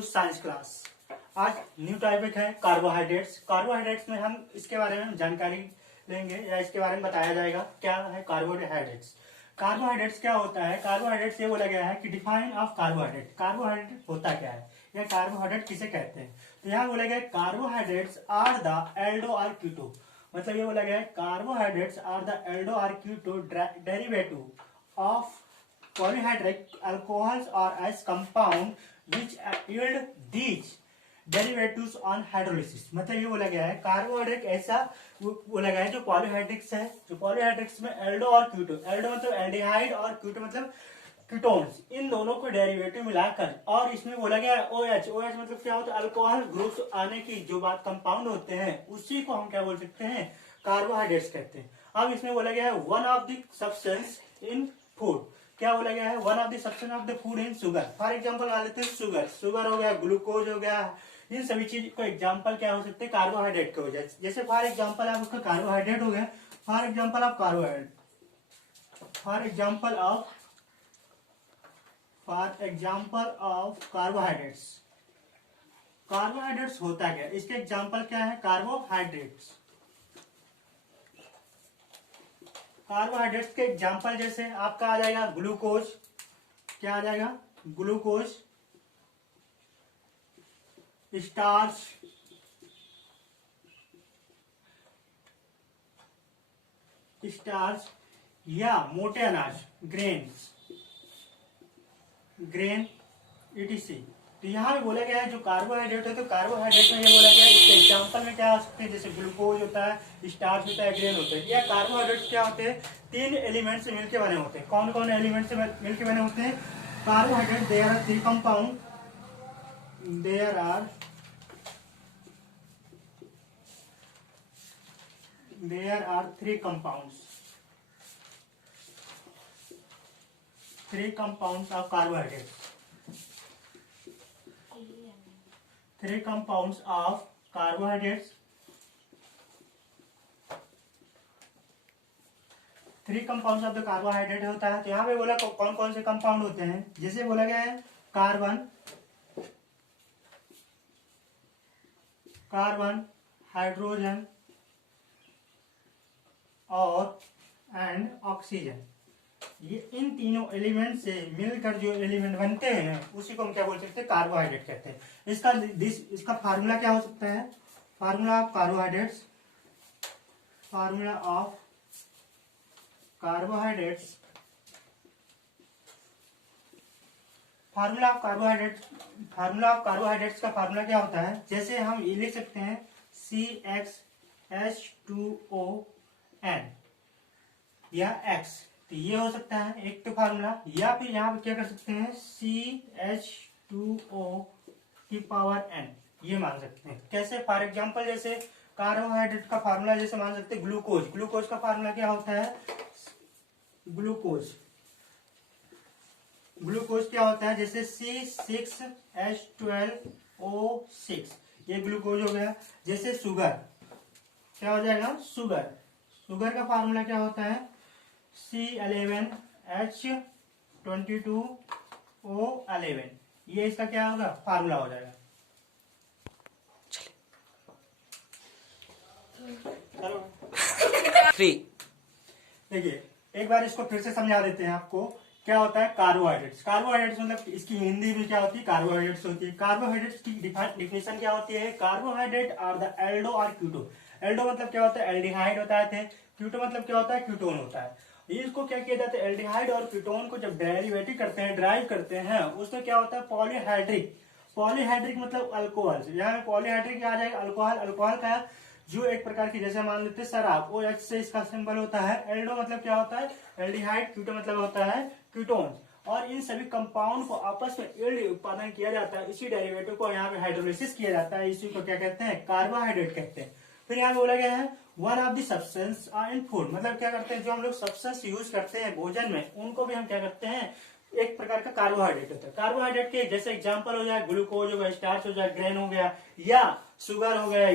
To science class. आज new topic है carbohydrates. Carbohydrates में हम इसके बारे में जानकारी लेंगे या इसके बारे में बताया जाएगा क्या है कार्बोहाइड्रेट्स। कार्बोहाइड्रेट्स क्या होता है? कार्बोहाइड्रेट्स ये बोला गया है कि डिफाइन ऑफ कार्बोहाइड्रेट, कार्बोहाइड्रेट होता क्या है या कार्बोहाइड्रेट किसे कहते हैं। तो यहाँ बोला गया carbohydrates are the aldo or keto, मतलब ये बोला गया है carbohydrates are the aldo or keto derivative of polyhydric alcohols or as compound which yield these derivatives on hydrolysis। मतलब ये बोला गया है कार्बोहाइड्रेट ऐसा बोला गया है जो पॉलीहाइड्रिक्स है, जो पॉलीहाइड्रिक्स में एल्डो और कीटो, एल्डो मतलब एल्डिहाइड और कीटो मतलब कीटोन्स, इन दोनों को डेरिवेटिव मिलाकर, और इसमें बोला गया है OH। OH मतलब क्या होता है? अल्कोहल ग्रुप्स आने की जो बात कंपाउंड होते हैं उसी को हम क्या बोल सकते हैं? कार्बोहाइड्रेट्स कहते हैं। अब इसमें बोला गया है one of the substance in food, क्या बोला गया है? One of the substance of the food in sugar. For example मान लेते हैं शुगर, शुगर हो गया, ग्लूकोज हो गया, इन सभी चीज को एग्जांपल क्या हो सकते हैं? कार्बोहाइड्रेट के हो जाए। जैसे फॉर एग्जांपल आप उसका कार्बोहाइड्रेट हो गया, for example of carbohydrate, for example of carbohydrates. Carbohydrates होता क्या? इसके एग्जांपल क्या है? कार्बोहाइड्रेट्स। कार्बोहाइड्रेट्स के एग्जांपल जैसे आपका आ जाएगा ग्लूकोज, क्या आ जाएगा? ग्लूकोज, स्टार्च, या मोटे अनाज, ग्रेन इटीसी। तो यहाँ पे बोला गया है जो कार्बोहाइड्रेट है, तो कार्बोहाइड्रेट में ये बोला गया है इसके एग्जांपल में क्या आ सकते हैं? जैसे ग्लूकोज होता है, स्टार्च होता है, ग्रेन होता है। या कार्बोहाइड्रेट क्या होते हैं? तीन एलिमेंट से मिलकर बने होते हैं। कौन कौन एलिमेंट से मिलकर बने होते हैं carbohydrate? There are three compound, there are three compounds of carbohydrates, three compounds of carbohydrates, three compounds of the carbohydrate होता है। तो यहाँ पे बोला कौन कौन से कंपाउंड होते हैं? जैसे बोला गया है कार्बन, हाइड्रोजन और ऑक्सीजन। ये इन तीनों एलिमेंट से मिलकर जो एलिमेंट बनते हैं उसी को हम क्या बोल सकते हैं? कार्बोहाइड्रेट कहते हैं। इसका फार्मूला क्या हो सकता है? Formula of carbohydrates, formula of carbohydrates का फार्मूला क्या होता है? जैसे हम ये लिख सकते हैं CxH2ON या X, तो ये हो सकता है एक तो फार्मूला। या फिर यहाँ पे क्या कर सकते हैं? CH2O की पावर N, ये मान सकते हैं। कैसे? फॉर एग्जांपल जैसे कार्बोहाइड्रेट का फार्मूला जैसे मान सकते हैं ग्लूकोज। ग्लूकोज का फार्मूला क्या होता है? ग्लूकोज क्या होता है? जैसे C6H12O6, ये ग्लूकोज हो गया। जैसे शुगर, क्या हो जाएगा? शुगर का फार्मूला क्या होता है? C11H22O11, ये इसका क्या होगा? फार्मूला हो जाएगा। देखिए एक बार इसको फिर से समझा देते हैं आपको क्या होता है कार्बोहाइड्रेट्स। कार्बोहाइड्रेट्स मतलब इसकी हिंदी में क्या होती है? कार्बोहाइड्रेट्स होती है। कार्बोहाइड्रेट्स की डिफिनेशन क्या होती है? कार्बोहाइड्रेट आर द एल्डो और कीटो। एल्डो मतलब क्या होता है? एल्डिहाइड होता है। कीटो मतलब क्या होता है? कीटोन होता है। इसको क्या किया जाता है? एल्डिहाइड और कीटोन को जब डेरिवेटिव करते हैं, ड्राइव करते हैं, उसमें क्या होता है? पॉलीहाइड्रिक मतलब अल्कोहल। यहाँ पॉलीहाइड्रिक आ जाएगा अल्कोहल। अल्कोहल का जो एक प्रकार की, जैसे मान लेते हैं शराब, OH से इसका सिंबल होता है। एल्डो मतलब क्या होता है? एल्डिहाइड। कीटो मतलब होता है कीटोन। और इन सभी कंपाउंड को आपस में यील्ड उत्पादन किया जाता है। इसी डेरिवेटिव को यहाँ पे हाइड्रोलिसिस किया जाता है। इसी को क्या कहते हैं? कार्बोहाइड्रेट कहते हैं। फिर यहाँ बोला गया है one of the substance in food, मतलब क्या करते हैं? जो हम लोग सब्सटेंस यूज करते हैं भोजन में, उनको भी हम क्या करते हैं? एक प्रकार का कार्बोहाइड्रेट होता है। कार्बोहाइड्रेट के जैसे एग्जांपल हो जाए ग्लूकोज हो गया, स्टार्च हो जाए, ग्रेन हो गया, या शुगर हो गया,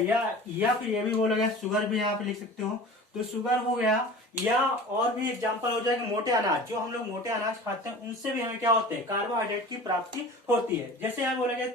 या फिर ये भी बोला गया शुगर भी यहाँ पे लिख सकते हो। तो शुगर हो गया, या और भी एग्जांपल हो जाएगा मोटे अनाज, जो हम लोग मोटे अनाज खाते हैं उनसे भी हमें क्या होते हैं, कार्बोहाइड्रेट की प्राप्ति होती है। जैसे यहाँ बोला गया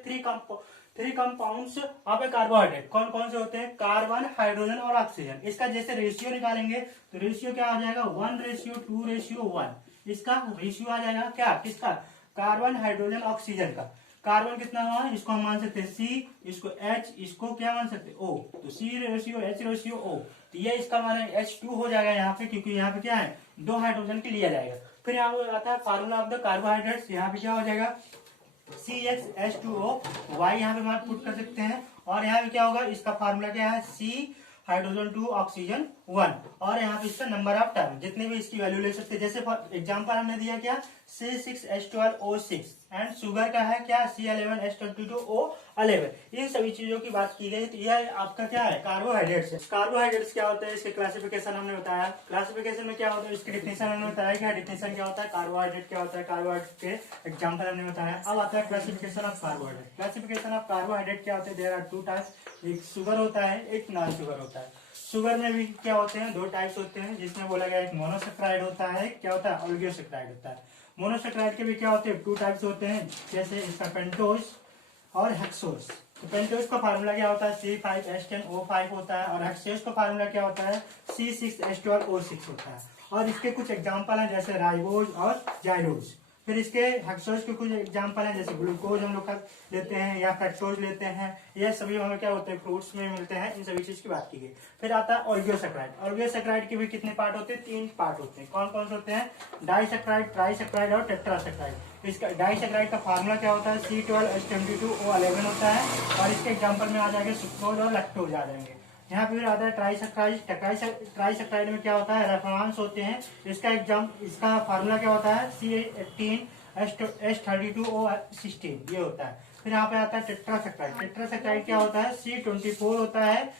three compounds of A carbohydrate, कौन कौन से होते हैं, कार्बन, हाइड्रोजन और ऑक्सीजन। इसका जैसे रेशियो निकालेंगे तो रेशियो क्या आ जाएगा, 1:2:1। इसका रेशियो आ जाएगा क्या, किसका, कार्बन, हाइड्रोजन, ऑक्सीजन का। कार्बन कितना हुआ, इसको हम मान सकते हैं C, इसको H, इसको क्या मान सकते हैं O, तो C:H:O। तो ये इसका मान H2 हो जाएगा यहाँ पे, क्योंकि यहाँ पे क्या है, 2 हाइड्रोजन के लिया जाएगा। फिर यहाँ पे आता है फार्मूला ऑफ द कार्बोहाइड्रेट्स, यहाँ पे क्या हो जाएगा, CxH2O, Y यहाँ पे मान पुट कर सकते हैं, और यहाँ पे क्या होगा, इसका फार्मूला क्या है, C हाइड्रोजन 2 ऑक्सीजन 1, और यहाँ पे इसका नंबर ऑफ टर्म, जितने भी इसकी वैल्यू ले सकते हैं। जैसे फॉर एग्जांपल हमने दिया क्या, C6H12O6, एंड शुगर का है क्या, C11H22O11। इन सभी चीजों की बात की गई। तो यह आपका क्या है, कार्बोहाइड्रेट्स है। कार्बोहाइड्रेट्स क्या होता है, इसके क्लासिफिकेशन हमने बताया। क्लासिफिकेशन में क्या होता है, इसकी डिफिनेशन हमने बताया, क्या डिफिनेशन क्या होता है, कार्बोहाइड्रेट क्या होता है, कार्बोहाइड्रेट के एग्जाम्पल हमने बताया। अब आता है classification of carbohydrate. Classification of carbohydrate क्या होते हैं, देयर आर 2 टाइप्स, एक शुगर होता है, एक नॉन शुगर होता है। शुगर में भी क्या होते हैं, 2 टाइप्स होते हैं, जिसमें बोला गया एक मोनोसेक्राइड होता है, क्या होता है, ओलिगोसेक्राइड होता है। मोनोसेक्राइड के भी क्या होते हैं, 2 टाइप्स होते हैं, जैसे इसका पेंटोज और हेक्सोज। तो पेंटोज का फार्मूला क्या होता है, C5H10O5 होता है, और हेक्सोज का फार्मूला क्या होता है, C6H12O6 होता है। और इसके कुछ एग्जाम्पल हैं, जैसे राइबोज और जाइलोज। फिर इसके हेक्सोज के कुछ एग्जाम्पल हैं, जैसे ग्लूकोज हम लोग का लेते हैं, या फ्रक्टोज लेते हैं, ये सभी हमें क्या होते हैं, फ्रूट्स में मिलते हैं। इन सभी चीज की बात की गई। फिर आता है ओलिगोसेक्राइड। ओलिगोसेक्राइड के भी कितने पार्ट होते हैं, 3 पार्ट होते हैं। कौन कौन से होते हैं, डाइसेक्राइड, ट्राइसेक्राइड और टेट्रासेक्राइड। इसका डाइसेक्राइड का फार्मूला क्या होता है, C12H22O11 होता है, और इसके एग्जाम्पल में आ जाएंगे सुक्रोज और लैक्टोज आ जाएंगे। यहाँ पे आता है ट्राइसेक्राइड। ट्राइसेक्राइड में क्या होता है, रेफरेंस होते हैं। इसका फार्मूला क्या होता है, C18H32O16 ये होता है। फिर यहाँ पे आता है टेट्रासेक्राइड। टेट्रासेक्राइड क्या होता है, C24 होता है,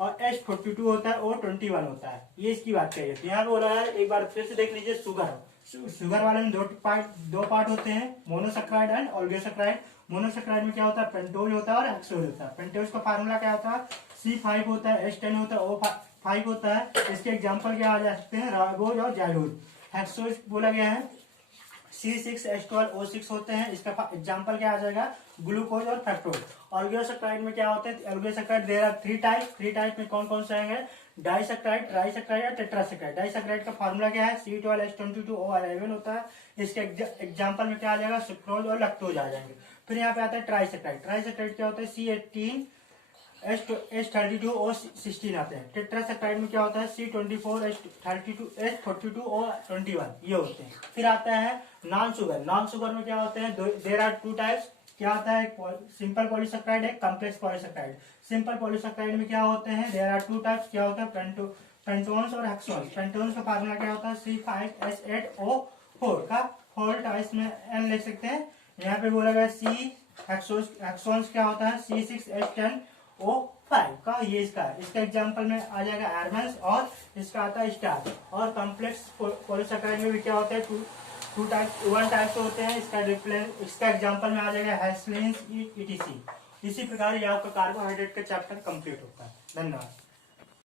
और H42 होता है, O21 होता है। ये इसकी बात कही जाती है। यहाँ पे बोला है, एक बार फिर से देख लीजिए, शुगर वाले में 2 पार्ट होते हैं, मोनोसेक्राइड एंड ओलिगोसेक्राइड। मोनोसेक्राइड में क्या होता है, पेंटोज होता है और हेक्सोज होता है। पेंटोज का फार्मूला क्या होता है, C5 होता है, H10 होता है, O5 होता है। इसके एग्जांपल क्या आ जा सकते हैं, राइबोज और जाइलोज। हेक्सोज बोला गया है, C6H12O6 होते हैं। इसका एग्जांपल क्या आ जाएगा, ग्लूकोज और फ्रक्टोज। ओलिगोसेक्राइड में क्या होते हैं, oligosaccharide there are 3 type. 3 type में कौन कौन से आएंगे, डाइसेक्राइड, ट्राइसेक्राइड और टेट्रासेक्राइड। डाइसेक्राइड का फार्मूला क्या है, C12H22O11 होता है। इसके एग्जांपल में क्या आ जाएगा, सुक्रोज और लैक्टोज आ जाएंगे। फिर यहाँ पे आता है ट्राइसेक्राइड। ट्राइसेक्राइड क्या होता है, C18H32O16 आते हैं। टेट्रासेक्राइड में क्या होता है, C24H42O21 ये होते हैं। फिर आता है नॉन शुगर। नॉन शुगर में क्या होते हैं, देयर आर 2 टाइप्स। क्या आता है, सिंपल पॉलीसेक्राइड है, कॉम्प्लेक्स पॉलीसेक्राइड। सिंपल पॉलीसेक्राइड में क्या होते हैं, देयर आर 2 टाइप्स। क्या होता है, पेंटोन्स और हेक्सोन्स। पेंटोन्स का फार्मूला क्या होता है, C5H8O4 का होल टाइप्स में N लिख सकते हैं। यहाँ पे बोला गया C हेक्सोन्स क्या होता है, C6H10O5 का, ये इसका एग्जांपल में आ जाएगा एरमेंस, और इसका आता है स्टार। और कॉम्प्लेक्स पॉलीसेक्राइड में भी क्या होता है, 1 टाइप होते हैं। इसका एग्जांपल में आ जाएगा हेस्लिन्स, ETC। इसी प्रकार ये आपका कार्बोहाइड्रेट का चैप्टर कंप्लीट होता है। धन्यवाद।